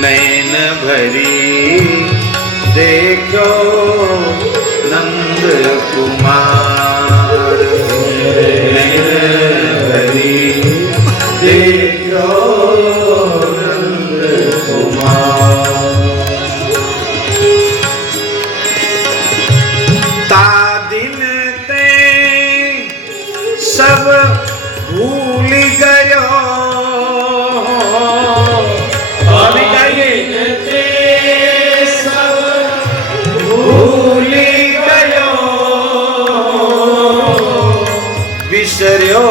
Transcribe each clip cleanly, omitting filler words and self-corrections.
नैन भरी देखो नंद कुमार, नैन भरी देखो नंद कुमार। ता दिन ते सब भूल गयो, अभी गाइए, सब भूल गयो, विसर्यो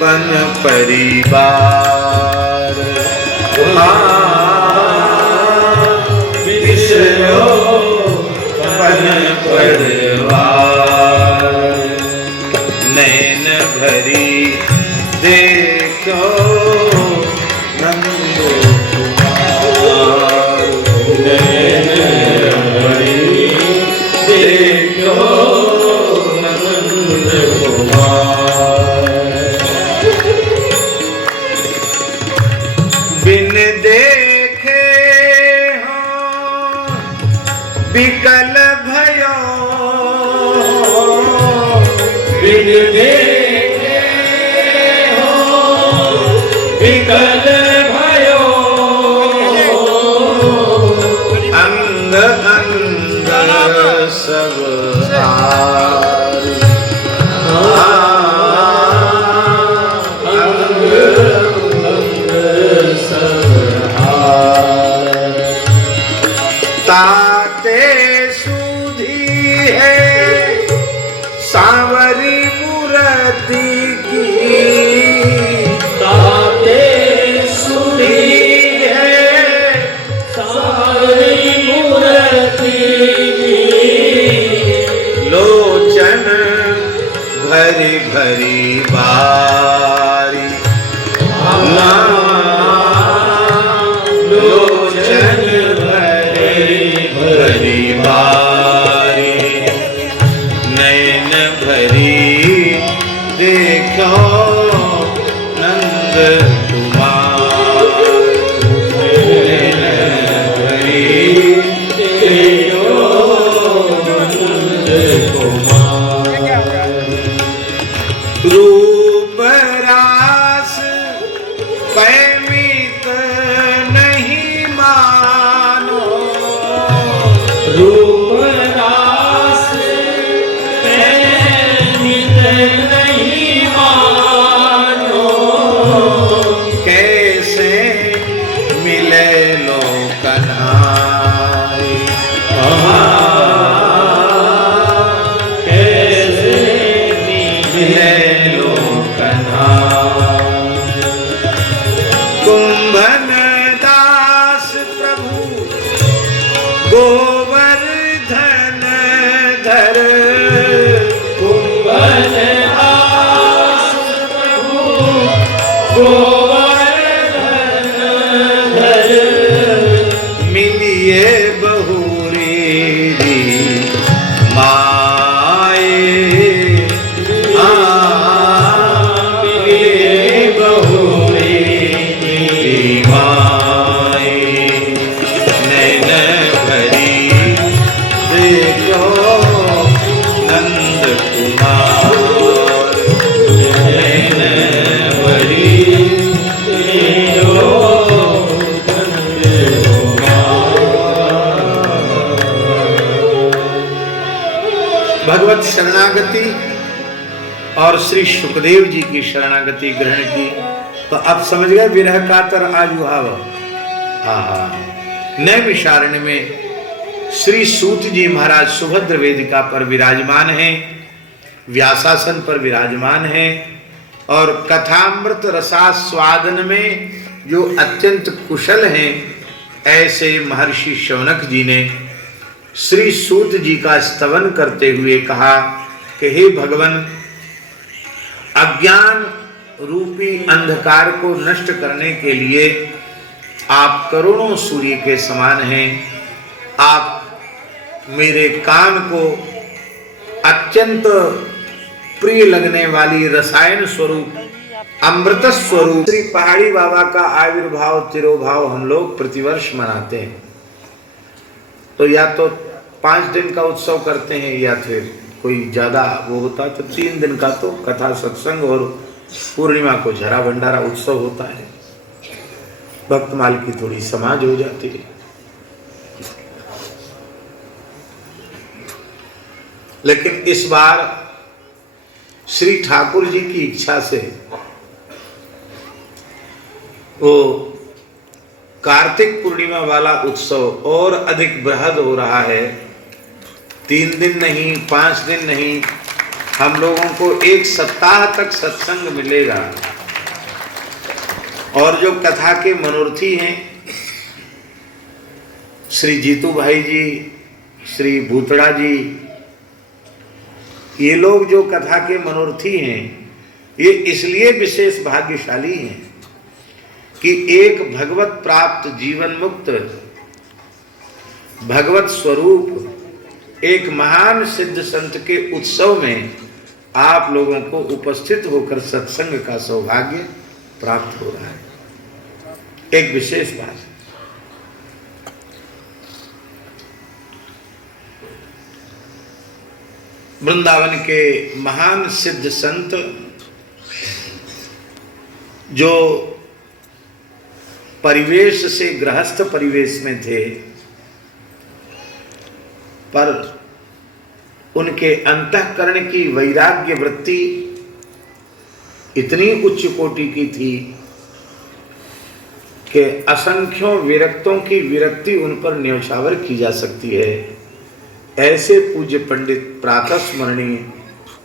पन परिवार, विसर्यो पन परिवार। नैन भरी देखो नंद कुमार, नैन भरी देखो नंद कुमार। बिन देखे हो विकल भयो, बिन देखे हो विकल भयो, अंग अंग सब हार, अंग अंग सब हार। ताते सुधी है सांवरी मूर्ति की, ताते सुधी है सांवरी मूर्ति की, लोचन भरी भरी बारी, लोचन भरी भरी बारी। नैन भरी देखो नंद कुमार, नैन भरी देखो नंद कुमार। रूप रास पैमित नहीं मानो, रूप रास पैमित नहीं मानो, कैसे मिले लो कन्हाई, कैसे मिले लो कन्हाई। कुंभन दास प्रभु गोवर्धन धर, कुंभन दास प्रभु गोवर्धन धर, मिलिए बहुरी माए, मिलिए बहुरी माए। नैन भरी देखो नंद कुमार, नैन भरी देखो नंद कुमार। भगवत शरणागति और श्री सुखदेव जी की शरणागति ग्रहण की, तो अब समझ गए विरह कातर आजुहाव। नैमिषारण्य में श्री सूत जी महाराज सुभद्र वेदिका पर विराजमान हैं, व्यासासन पर विराजमान हैं, और कथामृत रसास्वादन में जो अत्यंत कुशल हैं, ऐसे महर्षि शौनक जी ने श्री सूत जी का स्तवन करते हुए कहा कि हे भगवान, अज्ञान रूपी अंधकार को नष्ट करने के लिए आप करोड़ों सूर्य के समान हैं। आप मेरे कान को अत्यंत प्रिय लगने वाली रसायन स्वरूप अमृत स्वरूप श्री पहाड़ी बाबा का आविर्भाव तिरोभाव हम लोग प्रतिवर्ष मनाते हैं। तो या तो 5 दिन का उत्सव करते हैं या फिर कोई ज्यादा वो होता तो 3 दिन का तो कथा सत्संग और पूर्णिमा को झरा भंडारा उत्सव होता है। भक्तमाल की थोड़ी समाज हो जाती है। लेकिन इस बार श्री ठाकुर जी की इच्छा से वो कार्तिक पूर्णिमा वाला उत्सव और अधिक बृहद हो रहा है। 3 दिन नहीं, 5 दिन नहीं, हम लोगों को 1 सप्ताह तक सत्संग मिलेगा। और जो कथा के मनोरथी हैं श्री जीतू भाई जी, श्री भूतड़ा जी, ये लोग जो कथा के मनोरथी हैं, ये इसलिए विशेष भाग्यशाली हैं कि एक भगवत प्राप्त जीवन मुक्त भगवत स्वरूप एक महान सिद्ध संत के उत्सव में आप लोगों को उपस्थित होकर सत्संग का सौभाग्य प्राप्त हो रहा है। एक विशेष बात है। वृंदावन के महान सिद्ध संत जो परिवेश से गृहस्थ परिवेश में थे, पर उनके अंतःकरण की वैराग्य वृत्ति इतनी उच्च कोटि की थी कि असंख्यों विरक्तों की विरक्ति उन पर न्यौछावर की जा सकती है। ऐसे पूज्य पंडित प्रातः स्मरणीय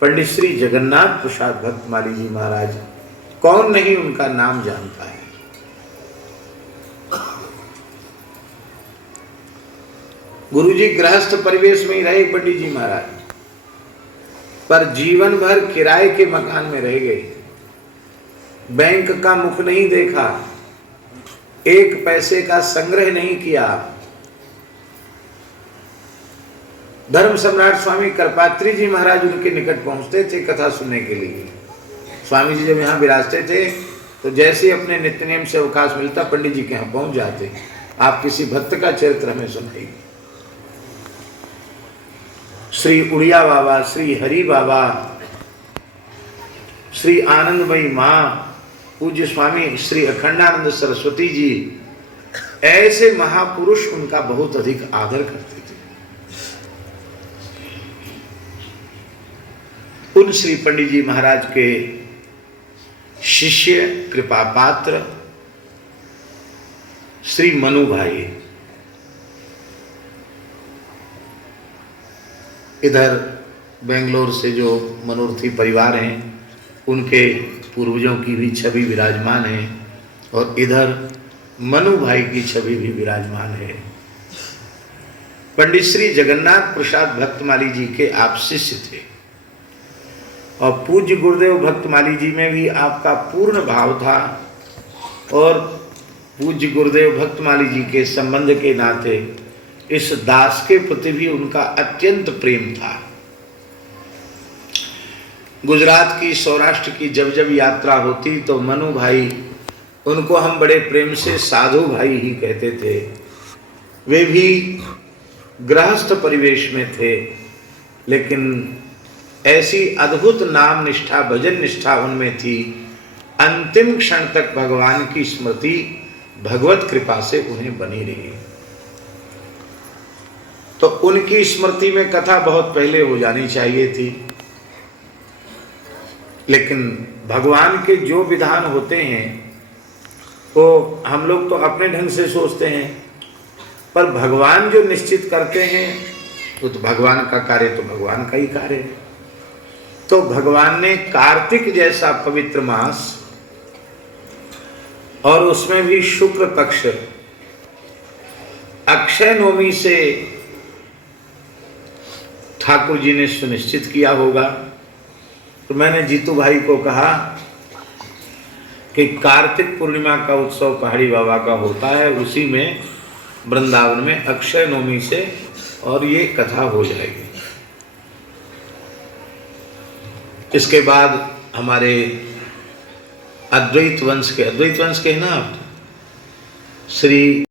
पंडित श्री जगन्नाथ प्रसाद भक्तमाली जी महाराज, कौन नहीं उनका नाम जानता है। गुरुजी गृहस्थ परिवेश में ही रहे पंडित जी महाराज, पर जीवन भर किराए के मकान में रह गए। बैंक का मुख नहीं देखा, 1 पैसे का संग्रह नहीं किया। धर्म सम्राट स्वामी करपात्री जी महाराज उनके निकट पहुंचते थे कथा सुनने के लिए। स्वामी जी जब यहाँ विराजते थे तो जैसे अपने नित्य नियम से अवकाश मिलता पंडित जी के यहाँ पहुंच जाते, आप किसी भक्त का चरित्र हमें सुनाइए। श्री उड़िया बाबा, श्री हरि बाबा, श्री आनंदमयी माँ, पूज्य स्वामी श्री अखंडानंद सरस्वती जी, ऐसे महापुरुष उनका बहुत अधिक आदर करते थे। उन श्री पंडित जी महाराज के शिष्य कृपा पात्र श्री मनु भाई, इधर बेंगलोर से जो मनोरथी परिवार हैं उनके पूर्वजों की भी छवि विराजमान है और इधर मनु भाई की छवि भी विराजमान है। पंडित श्री जगन्नाथ प्रसाद भक्तमाली जी के आप शिष्य थे और पूज्य गुरुदेव भक्तमाली जी में भी आपका पूर्ण भाव था और पूज्य गुरुदेव भक्तमाली जी के संबंध के नाते इस दास के प्रति भी उनका अत्यंत प्रेम था। गुजरात की, सौराष्ट्र की जब जब यात्रा होती तो मनु भाई, उनको हम बड़े प्रेम से साधु भाई ही कहते थे। वे भी गृहस्थ परिवेश में थे, लेकिन ऐसी अद्भुत नाम निष्ठा, भजन निष्ठा उनमें थी। अंतिम क्षण तक भगवान की स्मृति भगवत कृपा से उन्हें बनी रही। तो उनकी स्मृति में कथा बहुत पहले हो जानी चाहिए थी, लेकिन भगवान के जो विधान होते हैं वो हम लोग तो अपने ढंग से सोचते हैं, पर भगवान जो निश्चित करते हैं वो तो भगवान का कार्य, तो भगवान का ही कार्य है। तो भगवान ने कार्तिक जैसा पवित्र मास और उसमें भी शुक्ल पक्ष अक्षय नवमी से ठाकुर जी ने सुनिश्चित किया होगा। तो मैंने जीतू भाई को कहा कि कार्तिक पूर्णिमा का उत्सव पहाड़ी बाबा का होता है, उसी में वृंदावन में अक्षय नवमी से और ये कथा हो जाएगी। इसके बाद हमारे अद्वैत वंश के, अद्वैत वंश के हैं ना आप, श्री